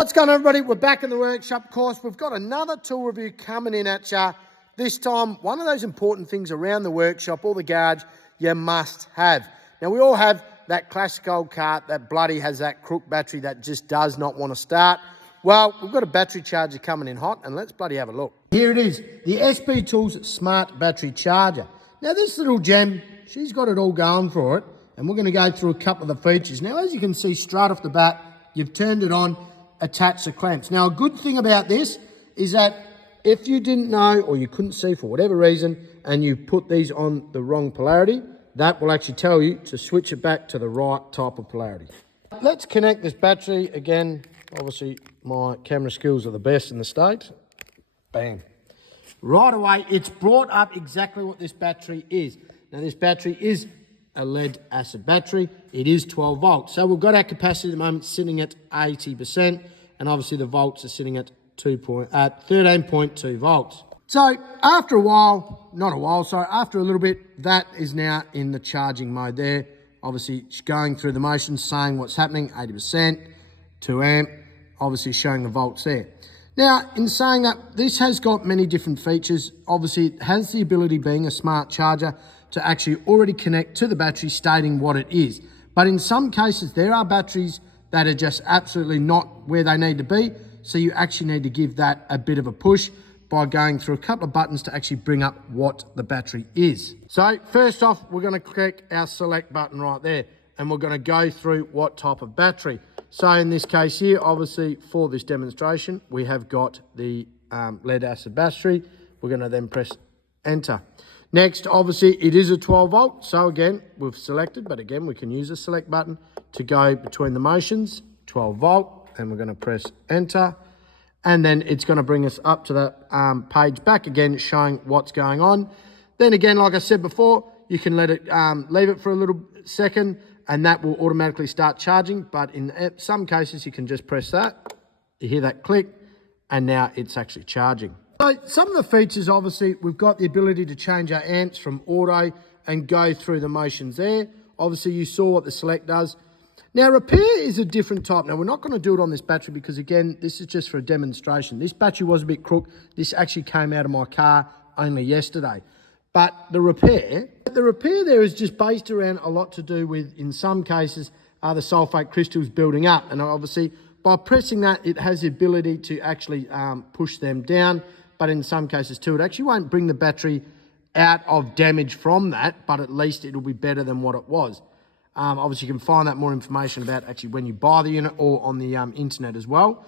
What's going on, everybody? We're back in the workshop. Of course, we've got another tool review coming in at you. This time, one of those important things around the workshop or the garage you must have. Now, we all have that classic old cart that bloody has that crook battery that just does not want to start. Well, we've got a battery charger coming in hot, and let's bloody have a look. Here it is, the SP Tools Smart Battery Charger. Now, this little gem, she's got it all going for it, and we're going to go through a couple of the features. Now, as you can see straight off the bat, you've turned it on, attach the clamps. Now, a good thing about this is that if you didn't know or you couldn't see for whatever reason and you put these on the wrong polarity, that will actually tell you to switch it back to the right type of polarity. Let's connect this battery again. Obviously, my camera skills are the best in the States. Bang. Right away, it's brought up exactly what this battery is. Now, this battery is a lead acid battery. It is 12 volts. So we've got our capacity at the moment sitting at 80%, and obviously the volts are sitting at 13.2 volts. So after a little bit, that is now in the charging mode there. Obviously it's going through the motions, saying what's happening, 80%, 2 amp, obviously showing the volts there. Now, in saying that, this has got many different features. Obviously, it has the ability, being a smart charger, to actually already connect to the battery stating what it is. But in some cases, there are batteries that are just absolutely not where they need to be. So you actually need to give that a bit of a push by going through a couple of buttons to actually bring up what the battery is. So first off, we're going to click our select button right there, and we're going to go through what type of battery. So in this case here, obviously for this demonstration, we have got the lead acid battery. We're going to then press enter. Next, obviously, it is a 12 volt. So again, we've selected, but again, we can use the select button to go between the motions, 12 volt, and we're going to press enter. And then it's going to bring us up to the page back again, showing what's going on. Then again, like I said before, you can let it leave it for a little second, and that will automatically start charging. But in some cases, you can just press that. You hear that click, and now it's actually charging. So some of the features, obviously, we've got the ability to change our amps from auto and go through the motions there. Obviously, you saw what the select does. Now, repair is a different type. Now, we're not going to do it on this battery because, again, this is just for a demonstration. This battery was a bit crook. This actually came out of my car only yesterday. But the repair there is just based around a lot to do with, in some cases, the sulfate crystals building up. And obviously, by pressing that, it has the ability to actually push them down. But in some cases too, it actually won't bring the battery out of damage from that, but at least it'll be better than what it was. Obviously, you can find that more information about actually when you buy the unit or on the internet as well,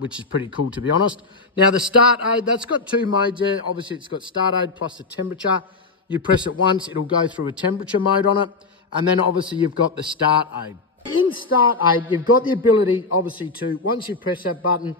which is pretty cool, to be honest. Now, the start aid, that's got two modes there. Obviously, it's got start aid plus the temperature. You press it once, it'll go through a temperature mode on it. And then, obviously, you've got the start aid. In start aid, you've got the ability, obviously, to, once you press that button,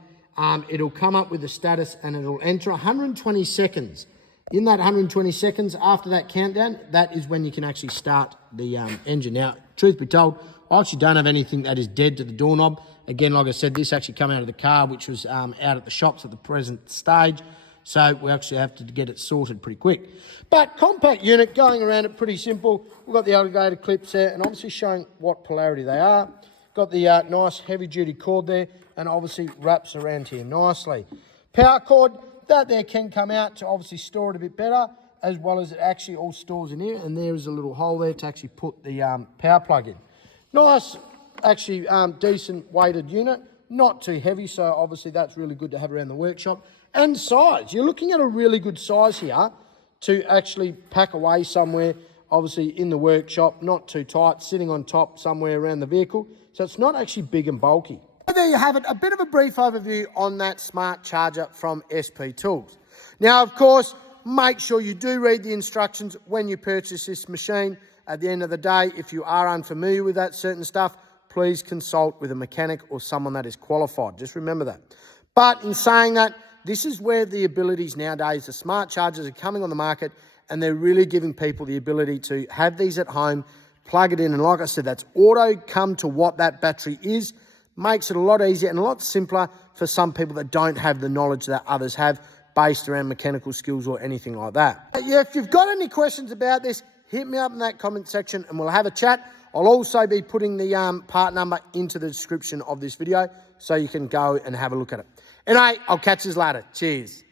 it'll come up with the status and it'll enter 120 seconds. In that 120 seconds, after that countdown, that is when you can actually start the engine. Now, truth be told, I actually don't have anything that is dead to the doorknob. Again, like I said, this actually came out of the car, which was out at the shops at the present stage. So we actually have to get it sorted pretty quick. But compact unit, going around it pretty simple. We've got the alligator clips there and obviously showing what polarity they are. Got the nice heavy duty cord there and obviously wraps around here nicely. Power cord, that there can come out to obviously store it a bit better, as well as it actually all stores in here, and there is a little hole there to actually put the power plug in. Nice, actually decent weighted unit, not too heavy, so obviously that's really good to have around the workshop. And size, you're looking at a really good size here to actually pack away somewhere, obviously in the workshop, not too tight, sitting on top somewhere around the vehicle. So it's not actually big and bulky. So there you have it, a bit of a brief overview on that smart charger from SP Tools. Now, of course, make sure you do read the instructions when you purchase this machine. At the end of the day, if you are unfamiliar with that certain stuff, please consult with a mechanic or someone that is qualified. Just remember that. But in saying that, this is where the abilities nowadays, the smart chargers are coming on the market, and they're really giving people the ability to have these at home, plug it in, and like I said, that's auto come to what that battery is. Makes it a lot easier and a lot simpler for some people that don't have the knowledge that others have based around mechanical skills or anything like that. But yeah, if you've got any questions about this, hit me up in that comment section and we'll have a chat. I'll also be putting the part number into the description of this video, so you can go and have a look at it. Anyway, I'll catch you later. Cheers.